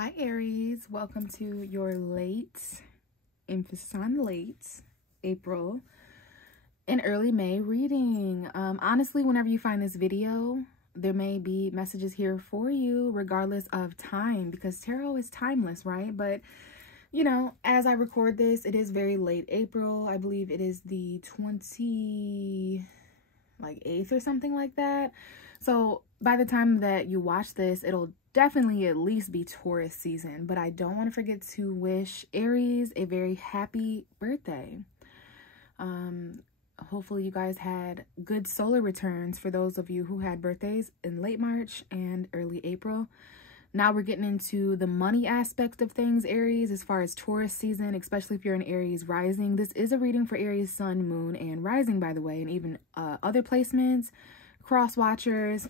Hi Aries, welcome to your late, emphasis on late, April and early May reading. Honestly, whenever you find this video, there may be messages here for you regardless of time, because tarot is timeless, right? But you know, as I record this, it is very late April. I believe it is the 28th or something like that. So by the time that you watch this, it'll definitely at least be Taurus season. But I don't want to forget to wish Aries a very happy birthday. Hopefully you guys had good solar returns for those of you who had birthdays in late March and early April. Now we're getting into the money aspect of things, Aries, as far as Taurus season, especially if you're an Aries rising. This is a reading for Aries sun, moon, and rising, by the way, and even other placements, cross watchers.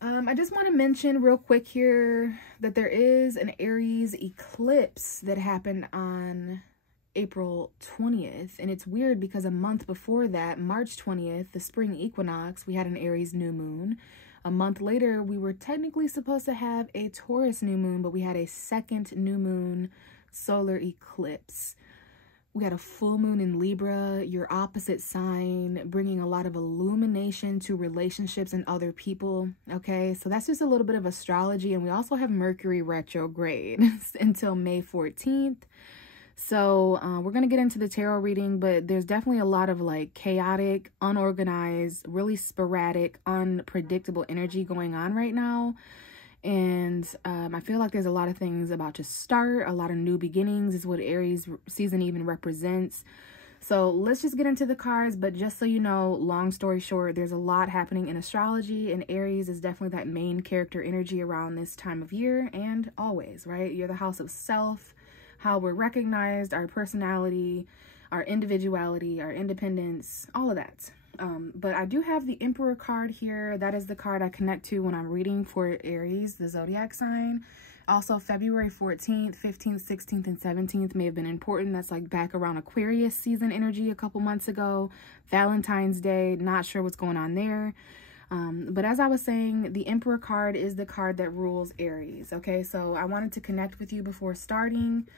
I just want to mention real quick here that there is an Aries eclipse that happened on April 20th. And it's weird because a month before that, March 20th, the spring equinox, we had an Aries new moon. A month later, we were technically supposed to have a Taurus new moon, but we had a second new moon solar eclipse. We had a full moon in Libra, your opposite sign, bringing a lot of illumination to relationships and other people, okay? So that's just a little bit of astrology, and we also have Mercury retrograde until May 14th. So we're going to get into the tarot reading, but there's definitely a lot of like chaotic, unorganized, really sporadic, unpredictable energy going on right now. And I feel like there's a lot of things about to start. A lot of new beginnings is what Aries season even represents. So let's just get into the cards. But just so you know, long story short, there's a lot happening in astrology, and Aries is definitely that main character energy around this time of year and always, right? You're the house of self, how we're recognized, our personality, our individuality, our independence, all of that. But I do have the Emperor card here. That is the card I connect to when I'm reading for Aries, the zodiac sign. Also, February 14th, 15th, 16th, and 17th may have been important. That's like back around Aquarius season energy a couple months ago. Valentine's Day, not sure what's going on there. But as I was saying, the Emperor card is the card that rules Aries. Okay, so I wanted to connect with you before starting.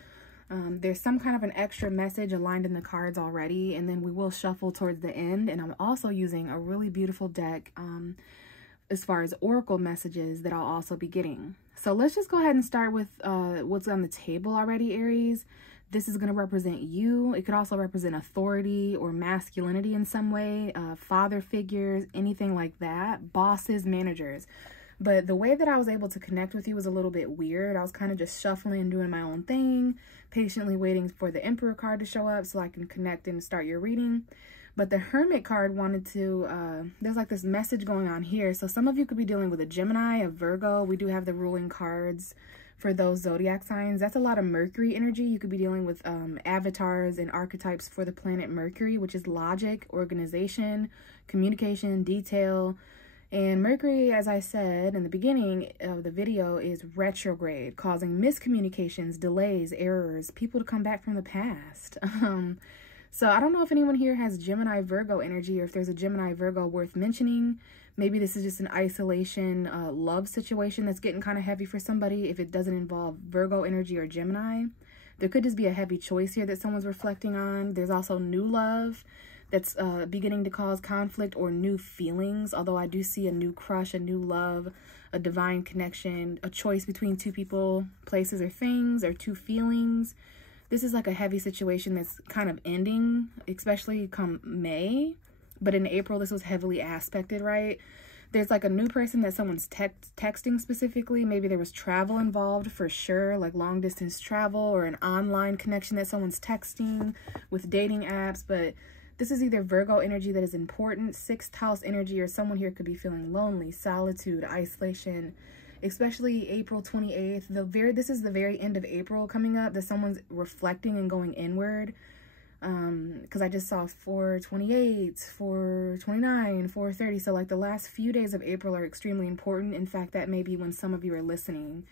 There's some kind of an extra message aligned in the cards already, and then we will shuffle towards the end. And I'm also using a really beautiful deck as far as oracle messages that I'll also be getting. So let's just go ahead and start with what's on the table already, Aries. This is going to represent you. It could also represent authority or masculinity in some way, father figures, anything like that, bosses, managers. But the way that I was able to connect with you was a little bit weird. I was kind of just shuffling and doing my own thing, patiently waiting for the Emperor card to show up so I can connect and start your reading. But the Hermit card wanted to, there's like this message going on here. So some of you could be dealing with a Gemini, a Virgo. We do have the ruling cards for those zodiac signs. That's a lot of Mercury energy. You could be dealing with avatars and archetypes for the planet Mercury, which is logic, organization, communication, detail. And Mercury, as I said in the beginning of the video, is retrograde, causing miscommunications, delays, errors, people to come back from the past. So I don't know if anyone here has Gemini Virgo energy, or if there's a Gemini Virgo worth mentioning. Maybe this is just an isolation love situation that's getting kind of heavy for somebody if it doesn't involve Virgo energy or Gemini. There could just be a heavy choice here that someone's reflecting on. There's also new love that's beginning to cause conflict, or new feelings, although I do see a new crush, a new love, a divine connection, a choice between two people, places, or things, or two feelings. This is like a heavy situation that's kind of ending, especially come May. But in April, this was heavily aspected, right? There's like a new person that someone's texting specifically. Maybe there was travel involved for sure, like long distance travel, or an online connection that someone's texting with dating apps. But this is either Virgo energy that is important, 6th house energy, or someone here could be feeling lonely, solitude, isolation, especially April 28th. This is the very end of April coming up, that someone's reflecting and going inward. Because I just saw 428, 429, 430. So like the last few days of April are extremely important. In fact, that may be when some of you are listening.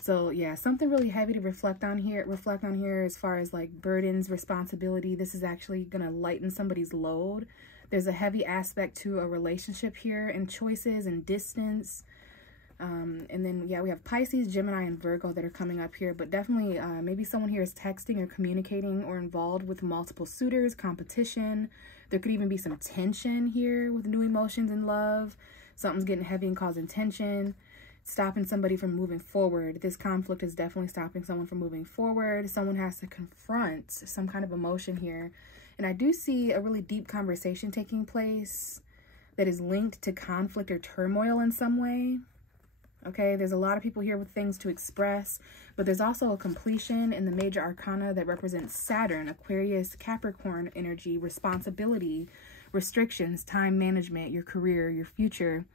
So yeah, something really heavy to reflect on here as far as like burdens, responsibility. This is actually going to lighten somebody's load. There's a heavy aspect to a relationship here, and choices and distance. And then, yeah, we have Pisces, Gemini, and Virgo that are coming up here. But definitely, maybe someone here is texting or communicating or involved with multiple suitors, competition. There could even be some tension here with new emotions and love. Something's getting heavy and causing tension, stopping somebody from moving forward. This conflict is definitely stopping someone from moving forward. Someone has to confront some kind of emotion here. And I do see a really deep conversation taking place that is linked to conflict or turmoil in some way. Okay, there's a lot of people here with things to express, but there's also a completion in the major arcana that represents Saturn, Aquarius, Capricorn energy, responsibility, restrictions, time management, your career, your future,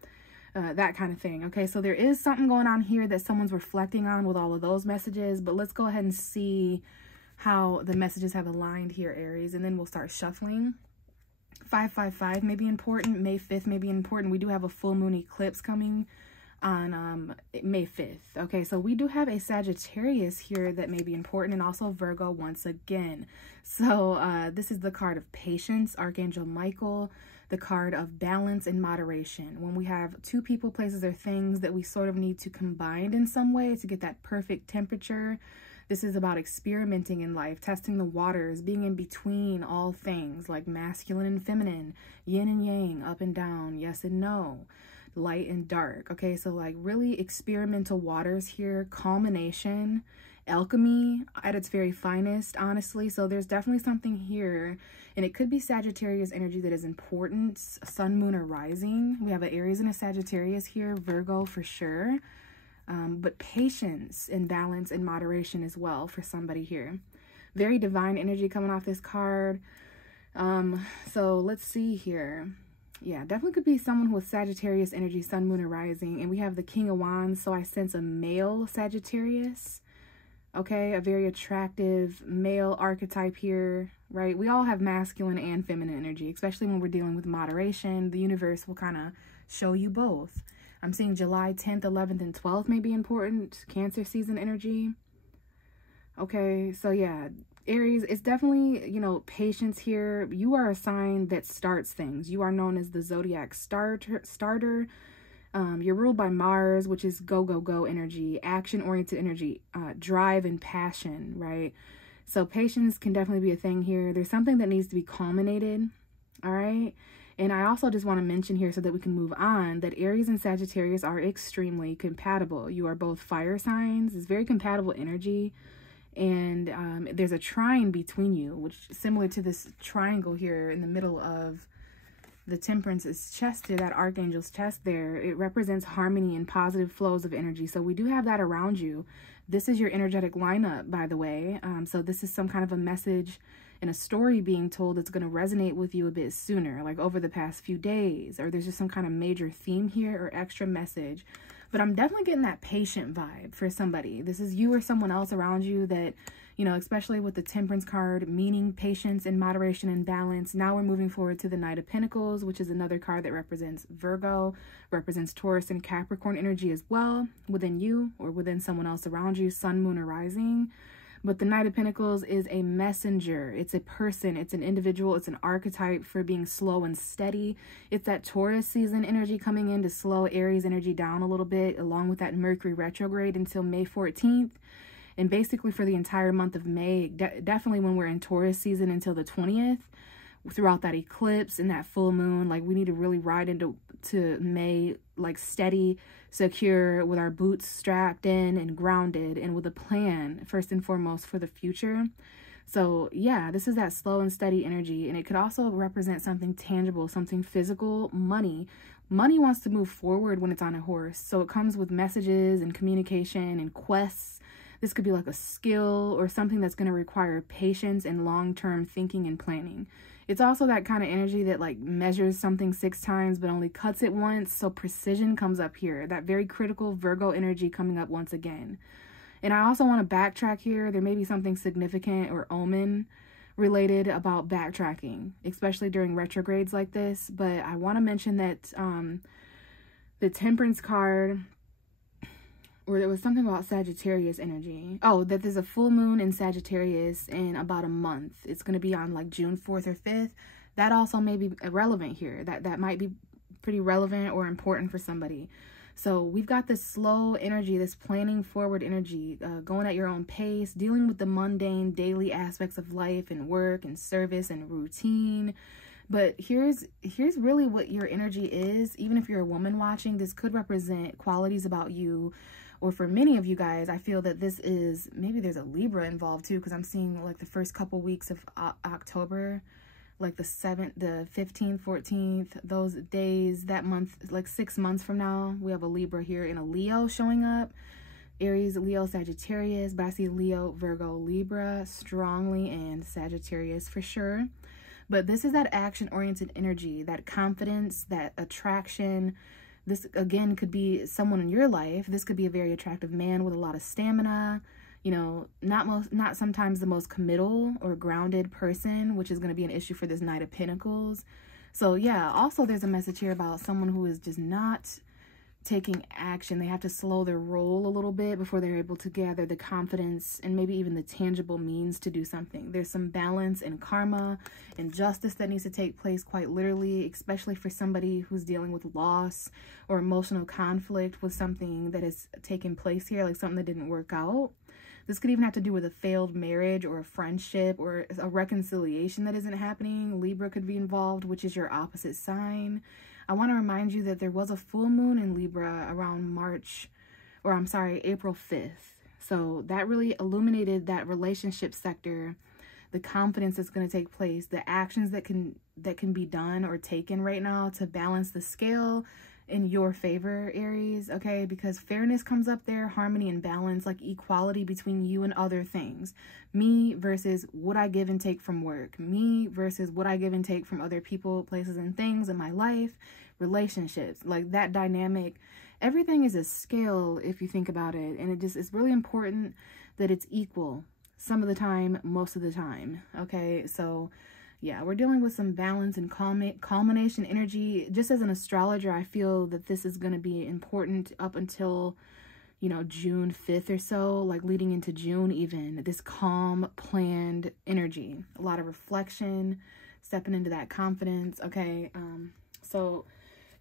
that kind of thing. Okay, so there is something going on here that someone's reflecting on with all of those messages, but let's go ahead and see how the messages have aligned here, Aries, and then we'll start shuffling. 555 may be important. May 5th may be important. We do have a full moon eclipse coming on May 5th. Okay, so we do have a Sagittarius here that may be important, and also Virgo once again. So this is the card of patience, Archangel Michael, the card of balance and moderation. When we have two people, places, or things that we sort of need to combine in some way to get that perfect temperature, this is about experimenting in life, testing the waters, being in between all things like masculine and feminine, yin and yang, up and down, yes and no, light and dark. Okay, so like really experimental waters here, culmination, alchemy at its very finest, honestly. So there's definitely something here, and it could be Sagittarius energy that is important. Sun, moon, or rising. We have an Aries and a Sagittarius here, Virgo for sure. But patience and balance and moderation as well for somebody here. Very divine energy coming off this card. So let's see here. Yeah, definitely could be someone with Sagittarius energy, Sun, Moon, or Rising. And we have the King of Wands, so I sense a male Sagittarius. Okay, a very attractive male archetype here, right? We all have masculine and feminine energy, especially when we're dealing with moderation. The universe will kind of show you both. I'm seeing July 10th, 11th, and 12th may be important. Cancer season energy. Okay, so yeah, Aries, it's definitely, you know, patience here. You are a sign that starts things. You are known as the zodiac starter. You're ruled by Mars, which is go, go, go energy, action-oriented energy, drive and passion, right? So patience can definitely be a thing here. There's something that needs to be culminated, all right? And I also just want to mention here so that we can move on that Aries and Sagittarius are extremely compatible. You are both fire signs. It's very compatible energy. And there's a trine between you, which is similar to this triangle here in the middle of the Temperance's chest here, that Archangel's chest there. It represents harmony and positive flows of energy. So we do have that around you. This is your energetic lineup, by the way. So this is some kind of a message and a story being told that's going to resonate with you a bit sooner, like over the past few days, or there's just some kind of major theme here or extra message. But I'm definitely getting that patient vibe for somebody. This is you or someone else around you that, you know, especially with the Temperance card, meaning patience and moderation and balance. Now we're moving forward to the Knight of Pentacles, which is another card that represents Virgo, represents Taurus and Capricorn energy as well, within you or within someone else around you, Sun, Moon, or Rising. But the Knight of Pentacles is a messenger. It's a person. It's an individual. It's an archetype for being slow and steady. It's that Taurus season energy coming in to slow Aries energy down a little bit, along with that Mercury retrograde until May 14th. And basically for the entire month of May, definitely when we're in Taurus season until the 20th, throughout that eclipse and that full moon, like we need to really ride into May like steady, secure, with our boots strapped in and grounded, and with a plan first and foremost for the future. So yeah, this is that slow and steady energy, and it could also represent something tangible, something physical. Money wants to move forward when it's on a horse, so it comes with messages and communication and quests. This could be like a skill or something that's going to require patience and long-term thinking and planning. It's also that kind of energy that like measures something 6 times but only cuts it once. So precision comes up here. That very critical Virgo energy coming up once again. And I also want to backtrack here. There may be something significant or omen related about backtracking, especially during retrogrades like this. But I want to mention that the Temperance card, or there was something about Sagittarius energy. Oh, that there's a full moon in Sagittarius in about a month. It's going to be on like June 4th or 5th. That also may be relevant here. That might be pretty relevant or important for somebody. So we've got this slow energy, this planning forward energy, going at your own pace, dealing with the mundane daily aspects of life and work and service and routine. But here's really what your energy is. Even if you're a woman watching, this could represent qualities about you. Or for many of you guys, I feel that this is, maybe there's a Libra involved too, because I'm seeing like the first couple weeks of October, like the 7th, the 15th, 14th, those days, that month, like 6 months from now, we have a Libra here and a Leo showing up. Aries, Leo, Sagittarius, but I see Leo, Virgo, Libra strongly, and Sagittarius for sure. But this is that action-oriented energy, that confidence, that attraction. This, again, could be someone in your life. This could be a very attractive man with a lot of stamina. You know, not sometimes the most committal or grounded person, which is going to be an issue for this Knight of Pentacles. So, yeah, also there's a message here about someone who is just not taking action. They have to slow their roll a little bit before they're able to gather the confidence and maybe even the tangible means to do something. There's some balance and karma and justice that needs to take place quite literally, especially for somebody who's dealing with loss or emotional conflict with something that has taken place here, like something that didn't work out. This could even have to do with a failed marriage or a friendship or a reconciliation that isn't happening. Libra could be involved, which is your opposite sign. I want to remind you that there was a full moon in Libra around April 5th. So that really illuminated that relationship sector, the confidence that's going to take place, the actions that can be done or taken right now to balance the scale in your favor, Aries, okay? Because fairness comes up there, harmony and balance, like equality between you and other things. Me versus what I give and take from work. Me versus what I give and take from other people, places, and things in my life. Relationships, like that dynamic. Everything is a scale if you think about it. And it's really important that it's equal some of the time, most of the time, okay? So yeah, we're dealing with some balance and culmination energy. Just as an astrologer, I feel that this is going to be important up until, you know, June 5th or so, like leading into June even. This calm, planned energy. A lot of reflection, stepping into that confidence, okay? So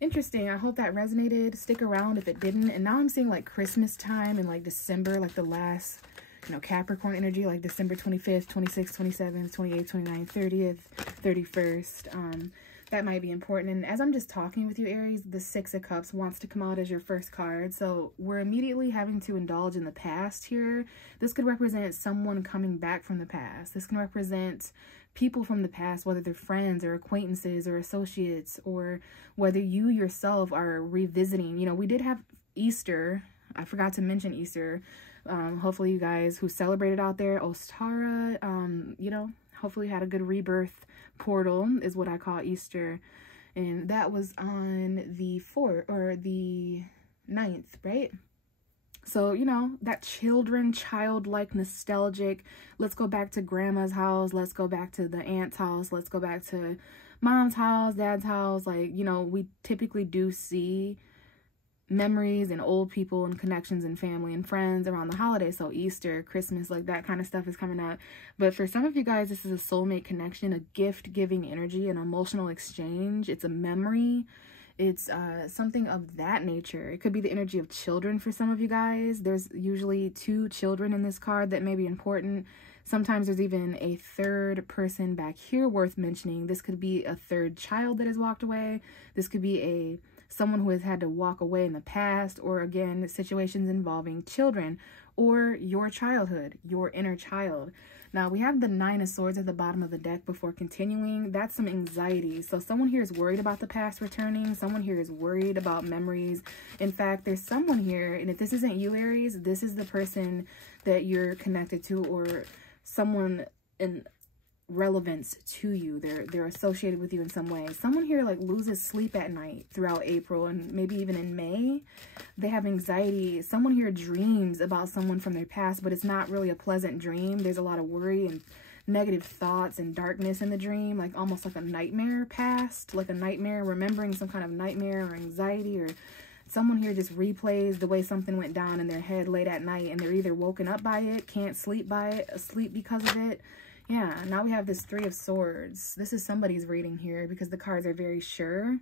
interesting. I hope that resonated. Stick around if it didn't. And now I'm seeing like Christmas time and like December, like the last, you know, Capricorn energy, like December 25th, 26th, 27th, 28th, 29th, 30th, 31st. That might be important. And as I'm just talking with you, Aries, the 6 of Cups wants to come out as your first card. So we're immediately having to indulge in the past here. This could represent someone coming back from the past. This can represent people from the past, whether they're friends or acquaintances or associates, or whether you yourself are revisiting. You know, we did have Easter. I forgot to mention Easter. Hopefully you guys who celebrated out there, Ostara, you know, hopefully had a good rebirth portal is what I call Easter. And that was on the 4th or the 9th, right? So, you know, that childlike, nostalgic, let's go back to grandma's house, let's go back to the aunt's house, let's go back to mom's house, dad's house. Like, you know, we typically do see memories and old people and connections and family and friends around the holidays. So Easter, Christmas, like that kind of stuff is coming up. But for some of you guys, this is a soulmate connection, a gift-giving energy, an emotional exchange. It's a memory. It's something of that nature. It could be the energy of children for some of you guys. There's usually 2 children in this card that may be important. Sometimes there's even a third person back here worth mentioning. This could be a third child that has walked away. This could be someone who has had to walk away in the past, or again, situations involving children or your childhood, your inner child. Now we have the 9 of Swords at the bottom of the deck before continuing. That's some anxiety. So someone here is worried about the past returning. Someone here is worried about memories. In fact, there's someone here, and if this isn't you, Aries, this is the person that you're connected to, or someone in relevance to you. They're associated with you in some way. Someone here like loses sleep at night throughout April and maybe even in May. They have anxiety. Someone here dreams about someone from their past, but it's not really a pleasant dream. There's a lot of worry and negative thoughts and darkness in the dream, like almost like a nightmare past, like a nightmare, remembering some kind of nightmare or anxiety, or someone here just replays the way something went down in their head late at night, and they're either woken up by it, can't sleep by it, asleep because of it. Yeah, now we have this 3 of Swords. This is somebody's reading here because the cards are very sure.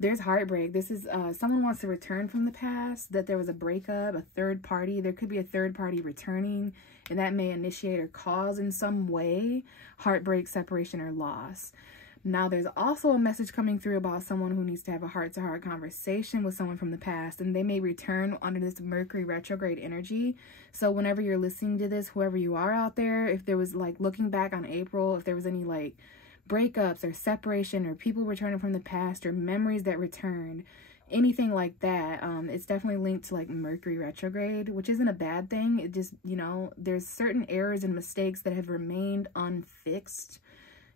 There's heartbreak. This is someone wants to return from the past, that there was a breakup, a third party. There could be a third party returning, and that may initiate or cause in some way heartbreak, separation, or loss. Now, there's also a message coming through about someone who needs to have a heart-to-heart conversation with someone from the past, and they may return under this Mercury retrograde energy. So whenever you're listening to this, whoever you are out there, if there was like looking back on April, if there was any like breakups or separation or people returning from the past or memories that returned, anything like that, it's definitely linked to like Mercury retrograde, which isn't a bad thing. It just, you know, there's certain errors and mistakes that have remained unfixed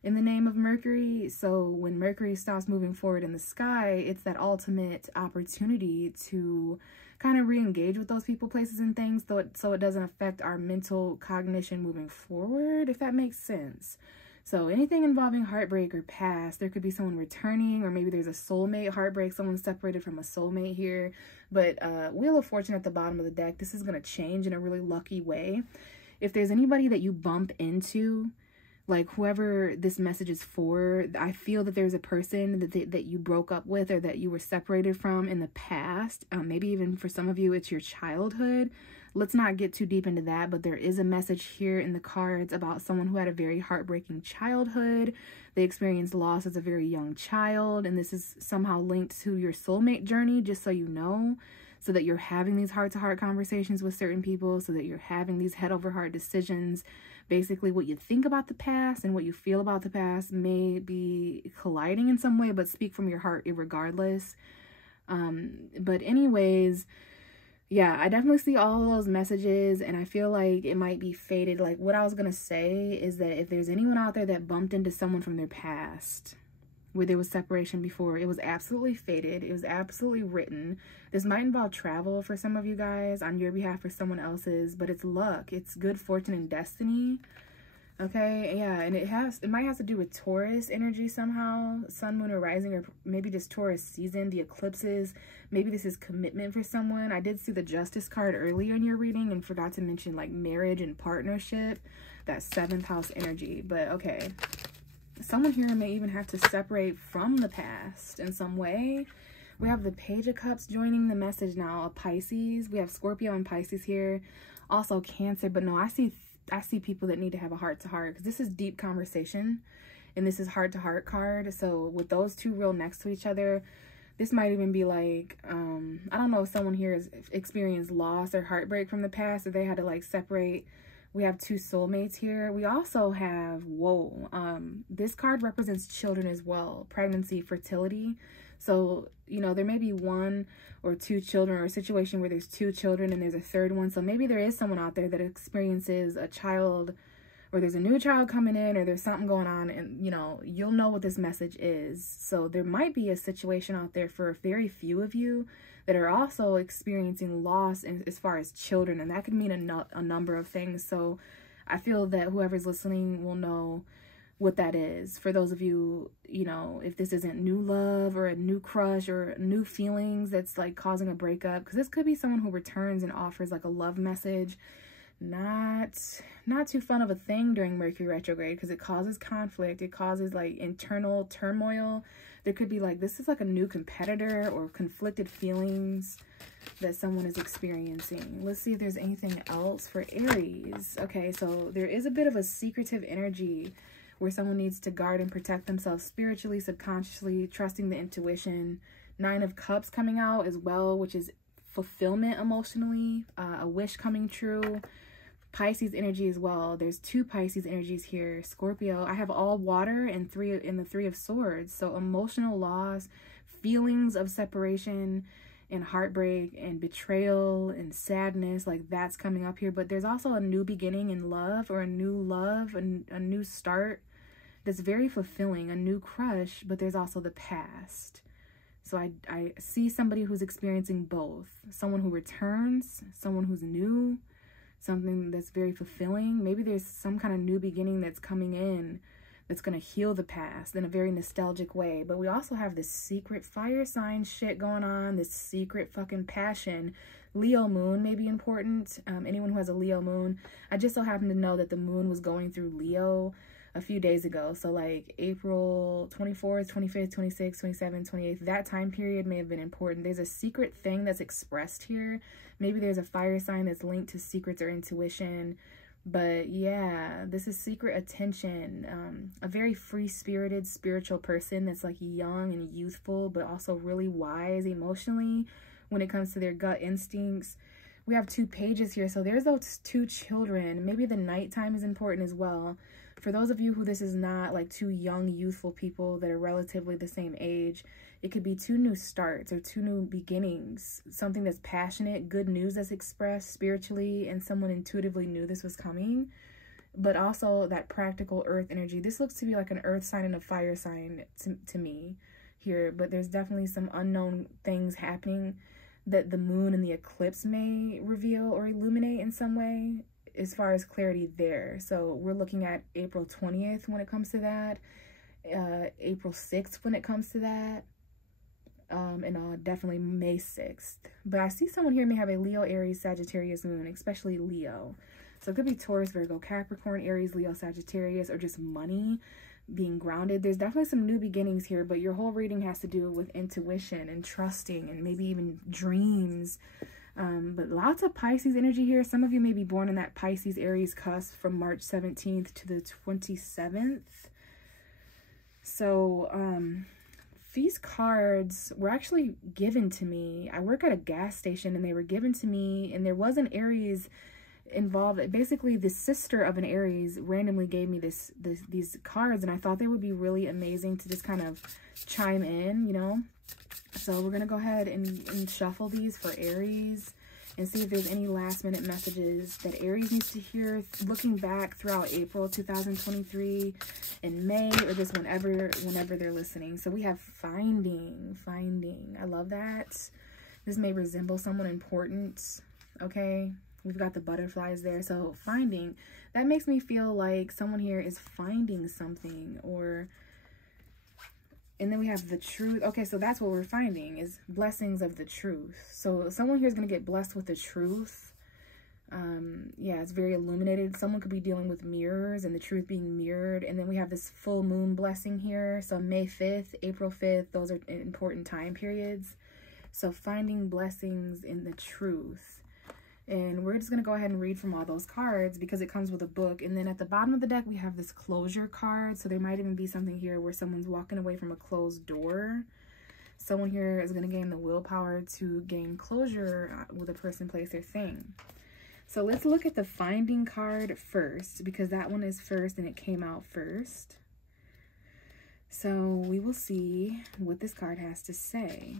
in the name of Mercury. So when Mercury stops moving forward in the sky, it's that ultimate opportunity to kind of re-engage with those people, places, and things, so it doesn't affect our mental cognition moving forward, if that makes sense. So anything involving heartbreak or past, there could be someone returning, or maybe there's a soulmate heartbreak, someone separated from a soulmate here. But Wheel of Fortune at the bottom of the deck, this is going to change in a really lucky way. If there's anybody that you bump into, like whoever this message is for, I feel that there's a person that you broke up with or that you were separated from in the past. Maybe even for some of you, it's your childhood. Let's not get too deep into that, but there is a message here in the cards about someone who had a very heartbreaking childhood. They experienced loss as a very young child, and this is somehow linked to your soulmate journey, just so you know, so that you're having these heart-to-heart conversations with certain people, so that you're having these head-over-heart decisions. Basically, what you think about the past and what you feel about the past may be colliding in some way, but speak from your heart regardless. But anyways, yeah, I definitely see all of those messages, and I feel like it might be fated. Like, what I was going to say is that if there's anyone out there that bumped into someone from their past where there was separation before, it was absolutely fated. It was absolutely written. This might involve travel for some of you guys on your behalf or someone else's, but it's luck. It's good fortune and destiny. Okay, yeah, and it might have to do with Taurus energy somehow, sun, moon, or rising, or maybe just Taurus season, the eclipses. Maybe this is commitment for someone. I did see the Justice card earlier in your reading and forgot to mention like marriage and partnership, that 7th house energy. But okay, someone here may even have to separate from the past in some way. We have the Page of Cups joining the message now, a Pisces. We have Scorpio and Pisces here, also Cancer. But no, I see people that need to have a heart-to-heart, because this is deep conversation and this is heart-to-heart card. So with those two real next to each other, this might even be like, I don't know if someone here has experienced loss or heartbreak from the past, or they had to like separate. We have two soulmates here. We also have, whoa, this card represents children as well, pregnancy, fertility. So, you know, there may be one or two children, or a situation where there's two children and there's a third one. So maybe there is someone out there that experiences a child, or there's a new child coming in, or there's something going on, and, you know, you'll know what this message is. So there might be a situation out there for very few of you that are also experiencing loss as far as children, and that could mean a number of things. So I feel that whoever's listening will know what that is. For those of you, you know, if this isn't new love or a new crush or new feelings that's like causing a breakup, because this could be someone who returns and offers like a love message. Not too fun of a thing during Mercury retrograde, because it causes conflict, it causes like internal turmoil. There could be like, this is like a new competitor or conflicted feelings that someone is experiencing. Let's see if there's anything else for Aries. Okay, so there is a bit of a secretive energy where someone needs to guard and protect themselves spiritually, subconsciously, trusting the intuition. 9 of Cups coming out as well, which is fulfillment emotionally, a wish coming true. Pisces energy as well. There's 2 Pisces energies here. Scorpio, I have all water and the 3 of Swords. So emotional loss, feelings of separation and heartbreak and betrayal and sadness, like that's coming up here. But there's also a new beginning in love, or a new love, and a new start that's very fulfilling, a new crush. But there's also the past. So I see somebody who's experiencing both. Someone who returns, someone who's new, something that's very fulfilling. Maybe there's some kind of new beginning that's coming in that's going to heal the past in a very nostalgic way. But we also have this secret fire sign shit going on, this secret fucking passion. Leo moon may be important. Anyone who has a Leo moon. I just so happen to know that the moon was going through Leo a few days ago. So like April 24th, 25th, 26th, 27th, 28th, that time period may have been important. There's a secret thing that's expressed here. Maybe there's a fire sign that's linked to secrets or intuition. But yeah, this is secret attention. A very free-spirited spiritual person that's like young and youthful, but also really wise emotionally when it comes to their gut instincts. We have 2 pages here, so there's those 2 children. Maybe the nighttime is important as well. For those of you who this is not, like 2 young, youthful people that are relatively the same age, it could be 2 new starts or 2 new beginnings, something that's passionate, good news that's expressed spiritually, and someone intuitively knew this was coming, but also that practical earth energy. This looks to be like an earth sign and a fire sign to me here, but there's definitely some unknown things happening that the moon and the eclipse may reveal or illuminate in some way as far as clarity there. So we're looking at April 20th when it comes to that, April 6th when it comes to that, and definitely May 6th. But I see someone here may have a Leo, Aries, Sagittarius moon, especially Leo. So it could be Taurus, Virgo, Capricorn, Aries, Leo, Sagittarius, or just money, being grounded. There's definitely some new beginnings here, but your whole reading has to do with intuition and trusting and maybe even dreams. But lots of Pisces energy here. Some of you may be born in that Pisces Aries cusp from March 17th to the 27th. So these cards were actually given to me. I work at a gas station and they were given to me, and there was an Aries involved. Basically the sister of an Aries randomly gave me these cards, and I thought they would be really amazing to just kind of chime in, you know. So we're gonna go ahead and shuffle these for Aries and see if there's any last minute messages that Aries needs to hear looking back throughout April 2023 and May, or just whenever they're listening. So we have finding. I love that. This may resemble someone important. Okay, we've got the butterflies there. So finding, that makes me feel like someone here is finding something. Or and then we have the truth. Okay, so that's what we're finding, is blessings of the truth. So someone here is going to get blessed with the truth. Yeah, it's very illuminated. Someone could be dealing with mirrors and the truth being mirrored. And then we have this full moon blessing here. So May 5th, April 5th, those are important time periods. So finding blessings in the truth. And we're just going to go ahead and read from all those cards because it comes with a book. And then at the bottom of the deck, we have this closure card. So there might even be something here where someone's walking away from a closed door. Someone here is going to gain the willpower to gain closure with a person, place, or thing. So let's look at the finding card first, because that one is first and it came out first. So we will see what this card has to say.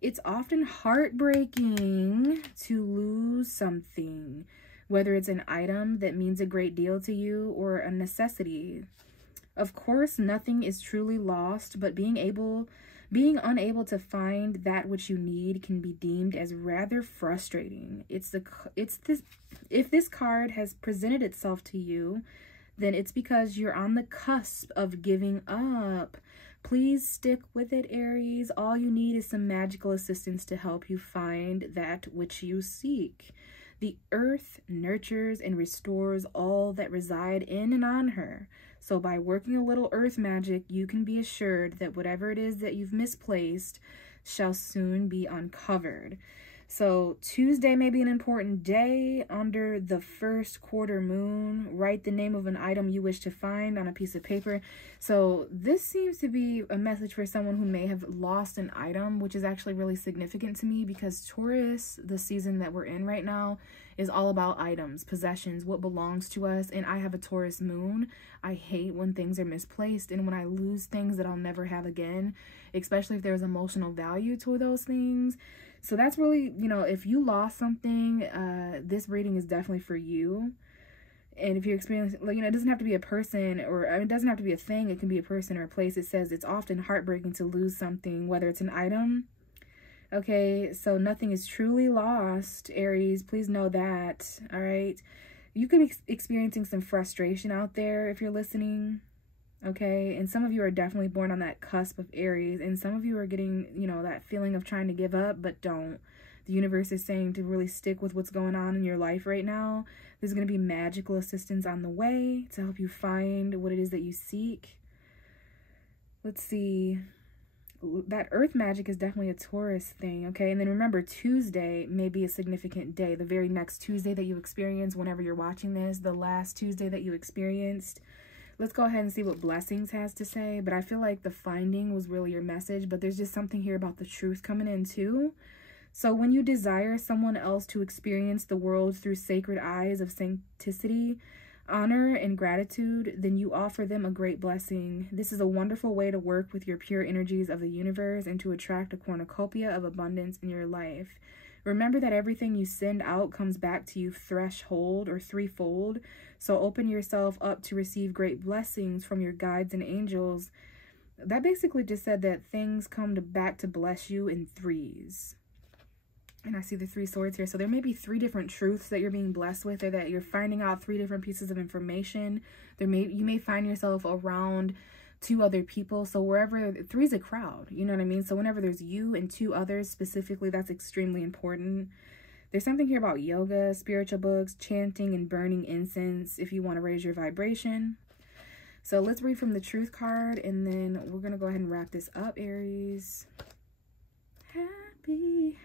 It's often heartbreaking to lose something, whether it's an item that means a great deal to you or a necessity. Of course, nothing is truly lost, but being unable to find that which you need can be deemed as rather frustrating. If this card has presented itself to you, then it's because you're on the cusp of giving up. Please stick with it, Aries. All you need is some magical assistance to help you find that which you seek. The earth nurtures and restores all that reside in and on her. So by working a little earth magic, you can be assured that whatever it is that you've misplaced shall soon be uncovered. So Tuesday may be an important day under the first quarter moon. Write the name of an item you wish to find on a piece of paper. So this seems to be a message for someone who may have lost an item, which is actually really significant to me because Taurus, the season that we're in right now, is all about items, possessions, what belongs to us. And I have a Taurus moon. I hate when things are misplaced and when I lose things that I'll never have again, especially if there's emotional value to those things. So that's really, you know, if you lost something, this reading is definitely for you. And if you're experiencing, like, you know, it doesn't have to be a person, or I mean, it doesn't have to be a thing. It can be a person or a place. It says it's often heartbreaking to lose something, whether it's an item. Okay, so nothing is truly lost, Aries. Please know that, all right? You could be experiencing some frustration out there if you're listening. Okay, and some of you are definitely born on that cusp of Aries, and some of you are getting, you know, that feeling of trying to give up, but don't. The universe is saying to really stick with what's going on in your life right now. There's going to be magical assistance on the way to help you find what it is that you seek. Let's see. That earth magic is definitely a Taurus thing, okay? And then remember, Tuesday may be a significant day. The very next Tuesday that you experience whenever you're watching this, the last Tuesday that you experienced. Let's go ahead and see what Blessings has to say. But I feel like the finding was really your message, but there's just something here about the truth coming in too. So when you desire someone else to experience the world through sacred eyes of sanctity, honor, and gratitude, then you offer them a great blessing. This is a wonderful way to work with your pure energies of the universe and to attract a cornucopia of abundance in your life. Remember that everything you send out comes back to you threshold or threefold. So open yourself up to receive great blessings from your guides and angels. That basically just said that things come back to bless you in threes. And I see the 3 swords here. So there may be 3 different truths that you're being blessed with, or that you're finding out 3 different pieces of information. You may find yourself around 2 other people. So wherever, 3 is a crowd, you know what I mean? So whenever there's you and 2 others specifically, that's extremely important. There's something here about yoga, spiritual books, chanting, and burning incense if you want to raise your vibration. So let's read from the truth card, and then we're going to go ahead and wrap this up, Aries. Happy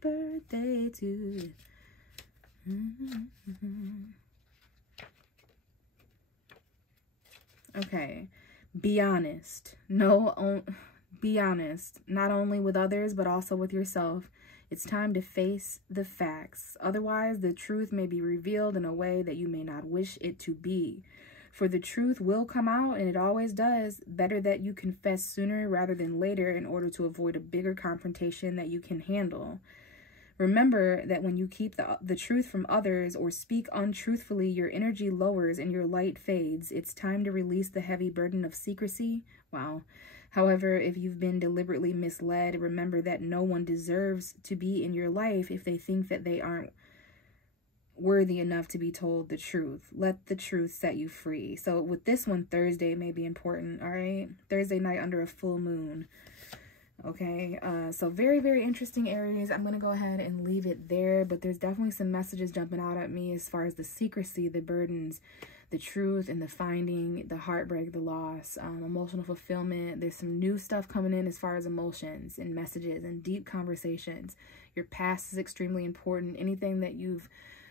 birthday to you. Okay. Be honest. Be honest. Not only with others, but also with yourself. It's time to face the facts. Otherwise, the truth may be revealed in a way that you may not wish it to be. For the truth will come out, and it always does. Better that you confess sooner rather than later in order to avoid a bigger confrontation that you can handle. Remember that when you keep the truth from others or speak untruthfully, your energy lowers and your light fades. It's time to release the heavy burden of secrecy. Wow. However, if you've been deliberately misled, remember that no one deserves to be in your life if they think that they aren't worthy enough to be told the truth. Let the truth set you free. So with this one, Thursday may be important, all right? Thursday night under a full moon. Okay, so very, very interesting, Aries. I'm going to go ahead and leave it there, but there's definitely some messages jumping out at me as far as the secrecy, the burdens, the truth, and the finding, the heartbreak, the loss, emotional fulfillment. There's some new stuff coming in as far as emotions and messages and deep conversations. Your past is extremely important. Anything that you've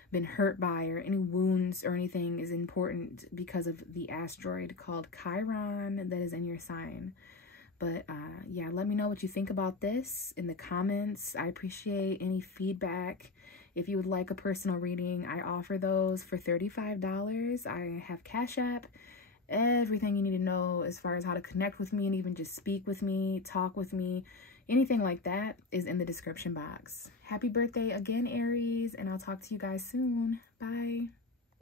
been hurt by or any wounds or anything is important because of the asteroid called Chiron that is in your sign. But yeah, let me know what you think about this in the comments. I appreciate any feedback. If you would like a personal reading, I offer those for $35. I have Cash App. Everything you need to know as far as how to connect with me and even just speak with me, talk with me, anything like that is in the description box. Happy birthday again, Aries, and I'll talk to you guys soon. Bye.